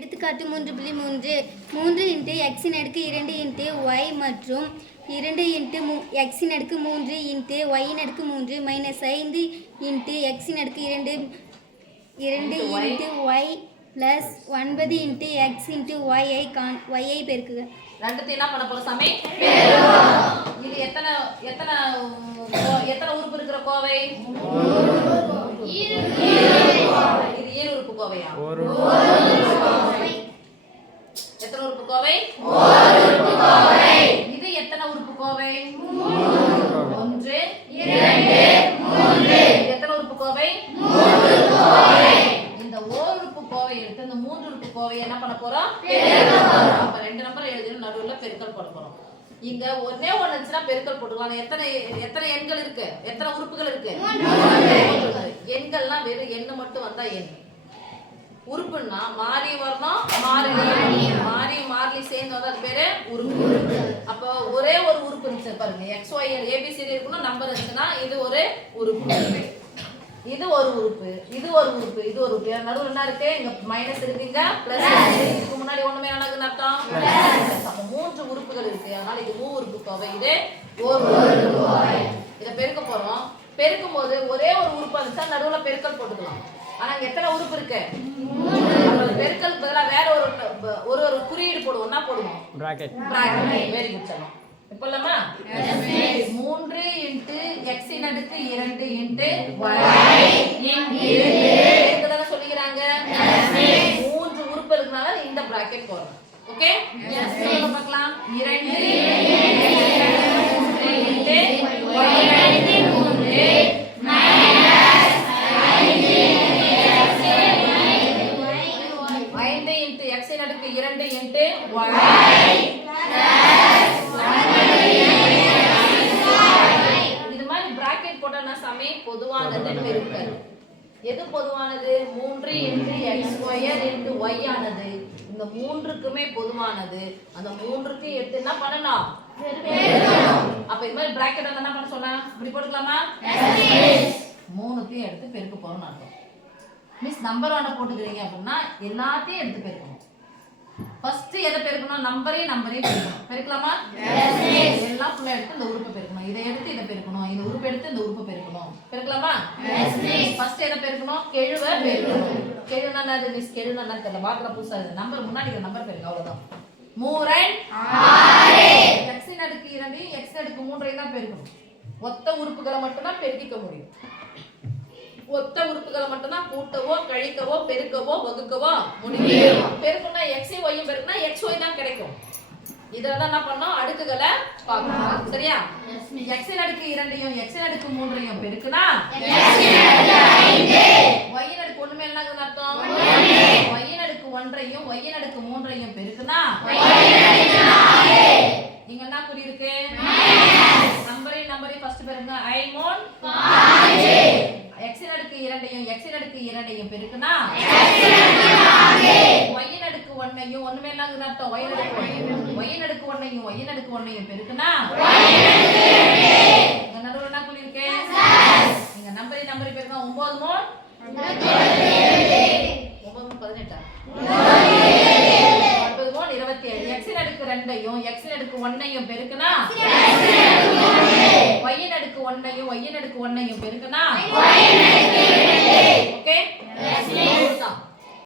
எடுத்துக்காட்டு 3.3 3 இன்ட்டு எக்ஸின் அடுக்கு 2 இன்ட்டு ஒய் மற்றும் 2 இன்ட்டு எக்ஸின் அடுக்கு 3 இன்ட்டு ஒய்யின் அடுக்கு 3 மைனஸ் 5 இன்ட்டு எக்ஸின் அடுக்கு 2 into y plus 9 into x into ஒய்யை பெருக்குக. ரெண்டுத்தையும் என்ன பண்ண போறோம் சாமி? இது எத்தனை எத்தனை எத்தனை உறுப்பு இருக்கிற கோவை? இது ஏழு உறுப்பு கோவையா? எத்தனை உறுப்பு கோவை? இது எத்தனை உறுப்பு கோவை? 1 2 3. எத்தனை உறுப்பு கோவை? இந்த ஓர் உறுப்பு கோவை எடுத்து இந்த மூன்று உறுப்பு கோவையை என்ன பண்ண போறோம்? அப்ப ரெண்டு நம்பர் எழுதிரும், நடுவுல பெருக்கல் போட போறோம். இங்க ஒண்ணே ஒண்ணு இருந்துச்சுன்னா பெருக்கல் போட்டுக்கலாம். எத்தனை எத்தனை எண்கள் இருக்கு? எத்தனை உறுப்புகள் இருக்கு? எண்கள்லாம் வெறும் எண்ணு மட்டும் வந்தா எண். உறுப்புன்னா மாறி வரணும், மாறி மாறி சேர்ந்து வந்தா அது பேரு உறுப்பு. அப்ப ஒரே ஒரு உறுப்பு இருந்துச்சு பாருங்க, எக்ஸ் ஒய் ஏபிசிடி இருக்கணும், நம்பர் இருந்துச்சுன்னா இது ஒரு உறுப்பு, இது ஒரு உறுப்பு, இது ஒரு உறுப்பு, இது ஒரு உறுப்பு. நடுவுல என்ன இருக்கு? இங்க மைனஸ் இருக்குங்க, பிளஸ். இதுக்கு முன்னாடி ஒண்ணுமே அழகுன்னு அர்த்தம். அப்ப மூன்று உறுப்புகள் இருக்கு, அதனால இது மூ உறுப்பு கோவை, இது ஒரு உறுப்பு கோவை. இத பெருக்க போறோம். பெருக்கும் போது ஒரே ஒரு உறுப்பு இருந்துச்சா நடுவுல பெருக்கல் போட்டுக்கலாம். ஆனா இங்க எத்தனை உறுப்பு இருக்கு? பெருக்கல் பதிலா வேற ஒரு ஒரு குறியீடு போடுவோம். என்ன போடுவோம்? பிராக்கெட். வெரி குட் சொல்லலாம். இப்போலாமா 3 இன்ட்டு எக்ஸின் அடுக்கு 2 இன்ட்டு ஒய் இன்ட்டு சொல்லிக்கிறாங்க. மூன்று உறுப்பு இருக்கனால இந்த பிராக்கெட் போடுறோம். ஓகே, பார்க்கலாம். 2 இன்ட்டு ஒய் இன்ட்டு 3 5 இன்ட்டு எக்ஸின் அடுக்கு 2 இன்ட்டு ஒய். இது மாதிரி பிராக்கெட் போட்டா சாமி பொதுவானது பெருக்கல். எது பொதுவானது? 3 into x square into y ஆனது இந்த மூன்றுக்குமே பொதுவானது. அந்த மூன்றுக்கு எடுத்து என்ன பண்ணணும்? அப்ப இது மாதிரி பிராக்கெட் என்ன பண்ண சொன்னா இப்படி போட்டுக்கலாமா? மூணுத்தையும் எடுத்து பெருக்க போறோம்னு அர்த்தம். மிஸ் நம்பர் ஒன்ன போட்டுக்கிறீங்க அப்படின்னா எல்லாத்தையும் எடுத்து பெருக்கணும். ஃபர்ஸ்ட் எதை பெருக்கணும்? நம்பரையும் பெருக்கணும். பெருக்கலாமா? எல்லாம் ஃபுல்லா எடுத்து இந்த உறுப்பை பெருக்கணும். இதை எடுத்து இதை பெருக்கணும், இந்த உறுப்பை எடுத்து இந்த உறுப்பை பெருக்கணும். பெருக்கலாமா? ஃபர்ஸ்ட் எதை பெருக்கணும்? கெழுவை பெருக்கணும். கெழுனா என்னது மிஸ்? கெழுனா என்னன்னு தெரியல, வாக்குல புதுசா இருக்கு. நம்பர் முன்னாடி நம்பர் பெருக்க, அவ்வளவுதான். 3 எக்ஸின் அடுக்கு 2 எக்ஸ் அடுக்கு 3 தான் பெருக்கணும். ஒத்த உறுப்புகளை மட்டும் தான் பெருக்கிக்க முடியும். ஒத்த உறுப்புகளை மட்டும் தான் கூட்டவோ கழிக்கவோ பெருக்கவோ வகுக்கவோ முடியும். பெருக்குனா எக்ஸ் ஒய் பெருக்குனா எக்ஸ் ஒய் தான் கிடைக்கும். இதெல்லாம் என்ன பண்ணோம்? அடுக்குகளை பார்க்கணும். சரியா? எக்ஸின் அடுக்கு 2 எக்ஸின் அடுக்கு 3 பெருக்குனா ஒய்யின் அடுக்கு ஒண்ணுமே என்னன்னு அர்த்தம்? ஒய்யின் அடுக்கு 1 ஒய்யின் அடுக்கு 3 பெருக்குனா இங்க என்ன குறி இருக்கு? நம்பரை ஃபர்ஸ்ட் பெருங்க. ஐ மோன் 5 எக்ஸின் அடுக்கு 2 எக்ஸின் அடுக்கு 2 பெருக்குனா ஒய்யின் அடுக்கு 1 ஒண்ணுமே என்னன்னு அர்த்தம்? ஒய்யின் அடுக்கு 1 ஒய்யின் அடுக்கு 1 பெருக்குனா இங்க நடுவுல என்ன குறி இருக்கு? இங்க நம்பரை பெருங்க. 9 மோன் 18 9 மோன் 27 எக்ஸின் அடுக்கு 2 எக்ஸின் அடுக்கு 1 பெருக்குனா ஒய்யின் அடுக்கு 1 ஒய்யின் அடுக்கு 1 பெருக்குனா ஓகே.